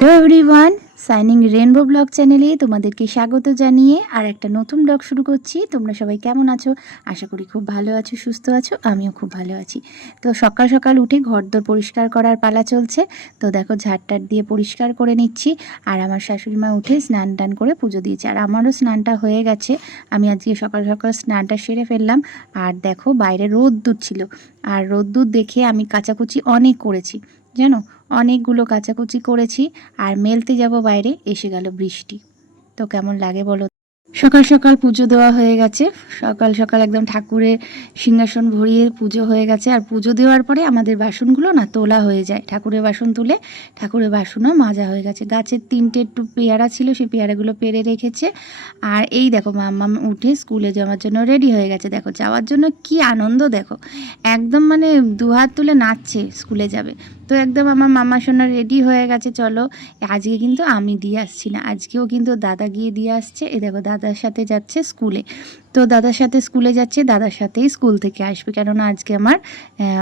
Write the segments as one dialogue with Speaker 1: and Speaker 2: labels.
Speaker 1: Everyone shining rainbow blog চ্যানেলে তোমাদেরকে স্বাগত জানিয়ে আর একটা নতুন ব্লগ শুরু করছি। তোমরা সবাই কেমন আছো? আশা করি খুব ভালো আছো, সুস্থ আছো, আমিও খুব ভালো আছি। তো সকাল সকাল উঠে ঘরদোর পরিষ্কার করার পালা চলছে। তো দেখো ঝাড়টার দিয়ে পরিষ্কার করে নিচ্ছি। আর আমার শাশুড়ি মা উঠে স্নান টান করে পুজো দিয়েছে। আর আমারও স্নানটা হয়ে গেছে। আমি আজকে সকাল সকাল স্নানটা সেরে ফেললাম। আর দেখো বাইরে রোদ্দুর ছিল। আর রোদ্দুর দেখে আমি কাচাকুচি অনেক করেছি। জানো? অনেকগুলো কাচাকুচি করেছি আর মেলতে যাব বাইরে, এসে গেল বৃষ্টি। তো কেমন লাগে বলো? সকাল সকাল পুজো দেওয়া হয়ে গেছে। সকাল সকাল একদম ঠাকুরের সিংহাসন ভরিয়ে পুজো হয়ে গেছে। আর পুজো দেওয়ার পরে আমাদের বাসনগুলো না তোলা হয়ে যায়। ঠাকুরের বাসন তুলে ঠাকুরের বাসনও মাজা হয়ে গেছে। গাছের তিনটে একটু পেয়ারা ছিল, সেই পেয়ারাগুলো পেরে রেখেছে। আর এই দেখো মাম্মা উঠে স্কুলে যাওয়ার জন্য রেডি হয়ে গেছে। দেখো, যাওয়ার জন্য কি আনন্দ দেখো। একদম মানে দুহাত তুলে নাচছে, স্কুলে যাবে। তো একদম আমার মামা সোনা রেডি হয়ে গেছে, চলো। আজকে কিন্তু আমি দিয়ে আসছি না, আজকেও কিন্তু দাদা গিয়ে দিয়ে আসছে। এ দেখো, দাদার সাথে যাচ্ছে স্কুলে। তো দাদার সাথে স্কুলে যাচ্ছে, দাদার সাথেই স্কুল থেকে আসবে। কেননা আজকে আমার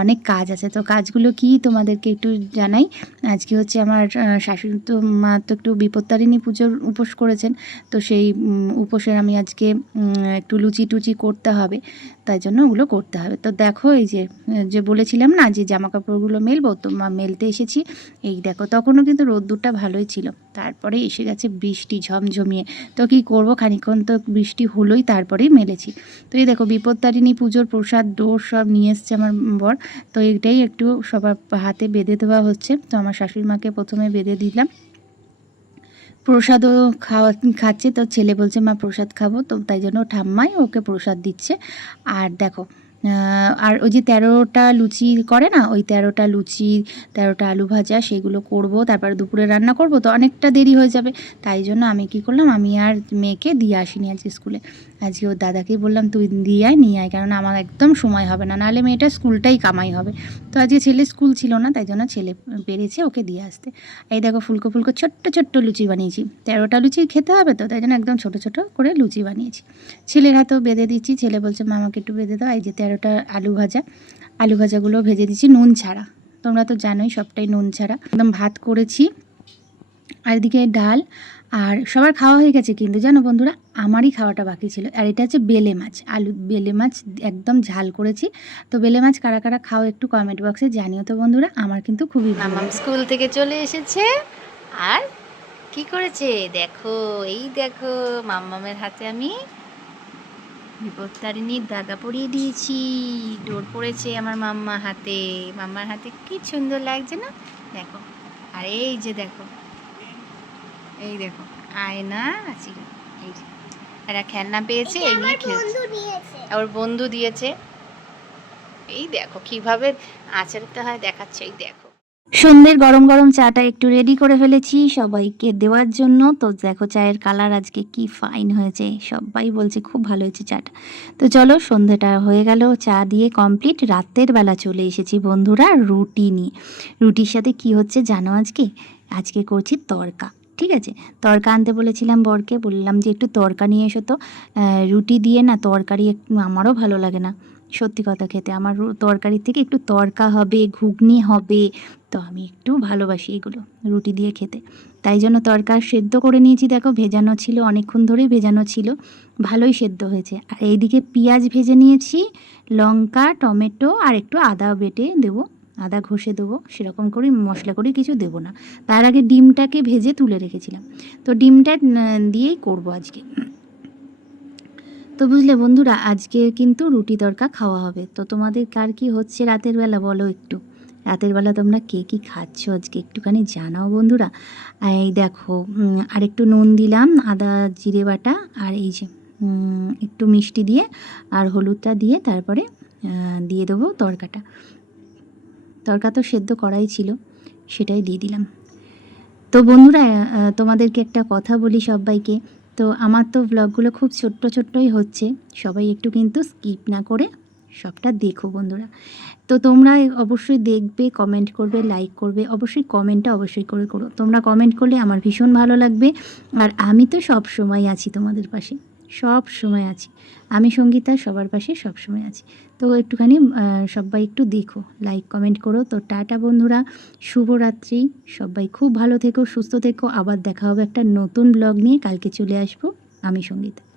Speaker 1: অনেক কাজ আছে। তো কাজগুলো কি তোমাদেরকে একটু জানাই। আজকে হচ্ছে আমার শাশুড়ি তো, মা তো একটু বিপত্তারিণী পুজোর উপোস করেছেন। তো সেই উপোসের আমি আজকে একটু লুচি টুচি করতে হবে। তাই জন্য ওগুলো করতে হবে। তো দেখো এই যে যে বলেছিলাম না যে জামা কাপড়গুলো মেলবো, তো মেলতে এসেছি। এই দেখো, তখনও কিন্তু রোদ্দুরটা ভালোই ছিল। তারপরে এসে গেছে বৃষ্টি ঝমঝমিয়ে। তো কি করব? খানিকক্ষণ তো বৃষ্টি হলোই, তারপরেই মেলেছি। তো এই দেখো, বিপত্তারিণী পুজোর প্রসাদ ডোর সব নিয়ে এসছে আমার বর। তো এটাই একটু সবার হাতে বেঁধে দেওয়া হচ্ছে। তো আমার শাশুড়ি মাকে প্রথমে বেঁধে দিলাম। প্রসাদও খাওয়া, খাচ্ছে। তো ছেলে বলছে, মা, প্রসাদ খাব। তো তাই জন্য ঠাম্মাই ওকে প্রসাদ দিচ্ছে। আর দেখো আর ওই যে তেরোটা লুচি করে না, ওই তেরোটা লুচি, তেরোটা আলু ভাজা, সেগুলো করব, তারপর দুপুরে রান্না করব, তো অনেকটা দেরি হয়ে যাবে। তাই জন্য আমি কি করলাম, আমি আর মেয়েকে দিয়ে আসিনি আজকে স্কুলে। আজকে ওর দাদাকেই বললাম, তুই দিয়ে আয়, নিয়ে আয় কারণ আমার একদম সময় হবে না, নাহলে মেয়েটা স্কুলটাই কামাই হবে। তো আজকে ছেলে স্কুল ছিল না, তাই জন্য ছেলে পেরেছে ওকে দিয়ে আসতে। এই দেখো ফুলকো ফুলকো ছোট্ট ছোট্ট লুচি বানিয়েছি। তেরোটা লুচি খেতে হবে তো, তাই জন্য একদম ছোট ছোট করে লুচি বানিয়েছি। ছেলের হাতেও বেঁধে দিচ্ছি, ছেলে বলছে, মা, আমাকে একটু বেঁধে দাও, এই যে তেরোটা আলু ভাজা। আলু ভাজাগুলো ভেজে দিচ্ছি নুন ছাড়া। তোমরা তো জানোই সবটাই নুন ছাড়া। একদম ভাত করেছি। আর এদিকে ডাল। আর সবার খাওয়া হয়ে গেছে কিন্তু জানো বন্ধুরা? আমারই খাওয়াটা বাকি ছিল। আর এটা হচ্ছে বেলে মাছ। আলু বেলে মাছ একদম ঝাল করেছি। তো বেলে মাছ কারা কারা খাও একটু কমেন্ট বক্সে জানিও তো বন্ধুরা। আমার কিন্তু খুবই ভালো
Speaker 2: মামাম স্কুল থেকে চলে এসেছে। আর কি করেছে? দেখো এই দেখো মাম্মামের হাতে আমি বিপত্তারিণীর দাগা পরিয়ে দিয়েছি। ডোর পড়েছে আমার মাম্মা হাতে। মাম্মার হাতে কি সুন্দর লাগছে না? দেখো। আর এই যে দেখো। এই দেখো। আয়না আছে। এই যে। এরা খেলনা পেয়েছে এই নিয়ে খেলছে। ওর বন্ধু দিয়েছে। এই দেখো কীভাবে আচারতে হয় দেখাচ্ছে। এই দেখো।
Speaker 1: সন্ধ্যের গরম গরম চাটা একটু রেডি করে ফেলেছি। সবাইকে দেওয়ার জন্য। তো দেখো চায়ের কালার আজকে কি ফাইন হয়েছে। সবাই বলছে খুব ভালো হয়েছে চাটা। তো চলো সন্ধ্যেটা হয়ে গেল। চা দিয়ে কমপ্লিট রাতের বেলা চলে এসেছি বন্ধুরা রুটি নিয়ে। রুটির সাথে কি হচ্ছে জানো আজকে? আজকে করছি তরকা, ঠিক আছে? তরকা আনতে বলেছিলাম বরকে। বললাম যে একটু তরকা নিয়ে এসো তো। রুটি দিয়ে না তরকারি একটু আমারও ভালো লাগে না। সত্যি কথা খেতে। আমার তরকারির থেকে একটু তরকা হবে, ঘুগনি হবে তো আমি একটু ভালোবাসি এগুলো, রুটি দিয়ে খেতে। তাই জন্য তরকার সেদ্ধ করে নিয়েছি, দেখো ভেজানো ছিল, অনেকক্ষণ ধরেই ভেজানো ছিল। ভালোই সেদ্ধ হয়েছে। আর এইদিকে পেঁয়াজ ভেজে নিয়েছি, লঙ্কা, টমেটো আর একটু আদা বেটে দেবো, আদা ঘষে দেবো, সেরকম করে মশলা করে কিছু দেবো না। তার আগে ডিমটাকে ভেজে তুলে রেখেছিলাম। তো ডিমটা দিয়েই করব আজকে। তো বুঝলে বন্ধুরা, আজকে কিন্তু রুটি তরকা খাওয়া হবে। তো তোমাদের কার কি হচ্ছে রাতের বেলা বলো একটু। রাতের বেলা তোমরা কে কী খাচ্ছ? আজকে একটুখানি জানাও বন্ধুরা। এই দেখো আর একটু নুন দিলাম, আদা, জিরে বাটা আর এই যে একটু মিষ্টি দিয়ে আর হলুদটা দিয়ে তারপরে দিয়ে দেবো তরকাটা। তরকা তো সেদ্ধ করাই ছিল, সেটাই দিয়ে দিলাম। তো বন্ধুরা তোমাদেরকে একটা কথা বলি সবাইকে। তো আমার তো ব্লগগুলো খুব ছোট্ট ছোট্টই হচ্ছে, সবাই একটু কিন্তু স্কিপ না করে সবটা দেখো বন্ধুরা। তো তোমরা অবশ্যই দেখবে কমেন্ট করবে লাইক করবে, অবশ্যই কমেন্টটা অবশ্যই করে করো। তোমরা কমেন্ট করলে আমার ভীষণ ভালো লাগবে। আর আমি তো সব সময় আছি তোমাদের পাশে, সব সময় আছি। আমি সঙ্গীতা, সবার পাশে সব সময় আছি। তো একটুখানি সবাই একটু দেখো লাইক কমেন্ট করো। তো টাটা বন্ধুরা, শুভরাত্রি। সবাই খুব ভালো থেকো, সুস্থ থেকো। আবার দেখা হবে একটা নতুন ব্লগ নিয়ে। কালকে চলে আসব। আমি সঙ্গীতা।